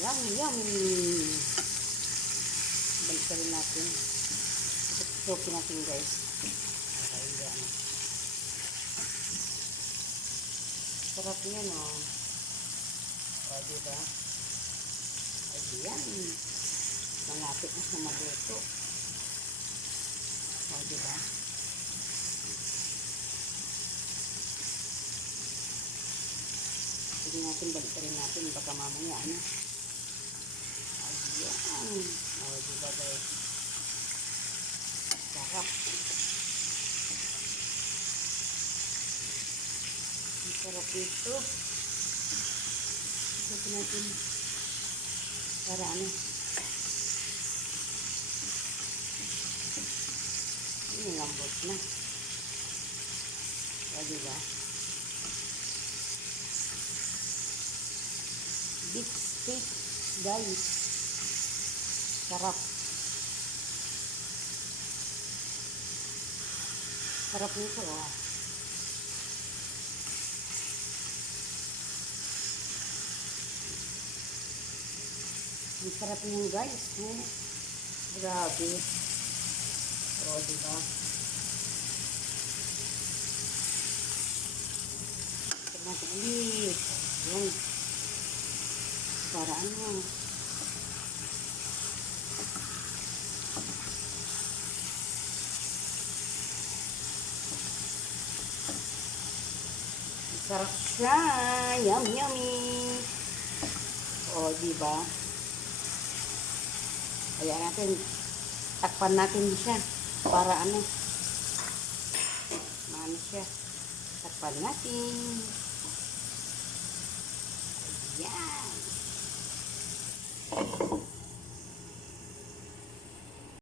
Yummy, yummy. Balik ka rin natin. Tutukin natin guys. Hindi ano. Sarap yan oh. O, diba? Ayan. Malapit na sa maluto. O, diba? Sige natin, balik rin natin. Baka mamaya, ano? Ayan. O, diba guys? Sarap. Ang sarap nito. Ito natin. Para ano? Ini lambot na. O, diba? Beef steak, guys. Sarap. Sarap nito, oh. Ang sarap niyan, guys. Oh. Grabe. O, diba? Ito natin ulit. Ayan. Para ano? Sarap siya. Yum, yummy. O, di ba? Kaya natin, takpan natin siya. Para ano? Maano siya. Takpan natin.